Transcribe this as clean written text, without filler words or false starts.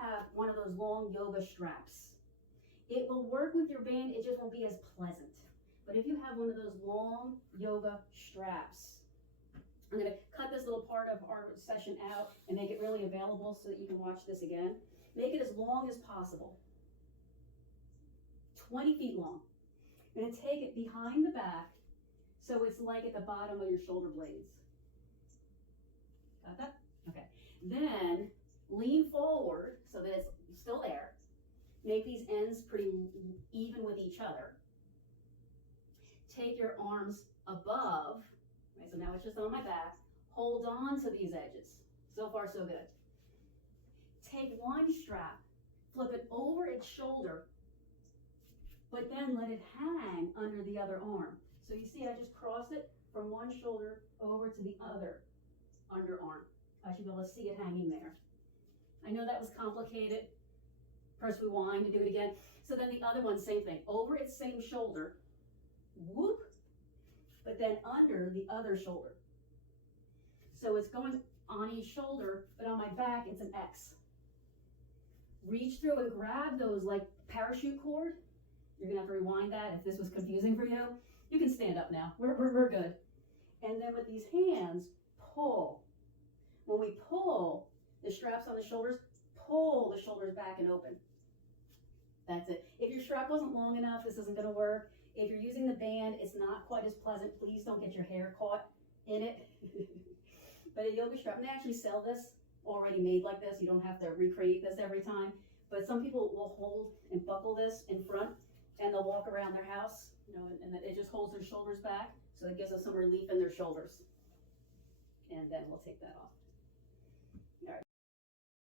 have one of those long yoga straps, it will work with your band, it just won't be as pleasant. But if you have one of those long yoga straps, I'm going to cut this little part of our session out and make it really available so that you can watch this again. Make it as long as possible. 20 feet long. I'm going to take it behind the back so it's like at the bottom of your shoulder blades. Got that? Okay. Then lean forward so that it's still there. Make these ends pretty even with each other. Take your arms above, right, so now it's just on my back. Hold on to these edges. So far, so good. Take one strap, flip it over its shoulder, but then let it hang under the other arm. So you see, I just crossed it from one shoulder over to the other underarm. I should be able to see it hanging there. I know that was complicated. Press rewind to do it again. So then the other one, same thing. Over its same shoulder, whoop, but then under the other shoulder. So it's going on each shoulder, but on my back, it's an X. Reach through and grab those like parachute cord. You're gonna have to rewind that if this was confusing for you. You can stand up now, we're good. And then with these hands, pull. When we pull, the straps on the shoulders, pull the shoulders back and open. That's it. If your strap wasn't long enough, this isn't gonna work. If you're using the band, it's not quite as pleasant. Please don't get your hair caught in it. But a yoga strap, and they actually sell this already made like this. You don't have to recreate this every time. But some people will hold and buckle this in front, and they'll walk around their house, you know, and it just holds their shoulders back. So it gives us some relief in their shoulders. And then we'll take that off.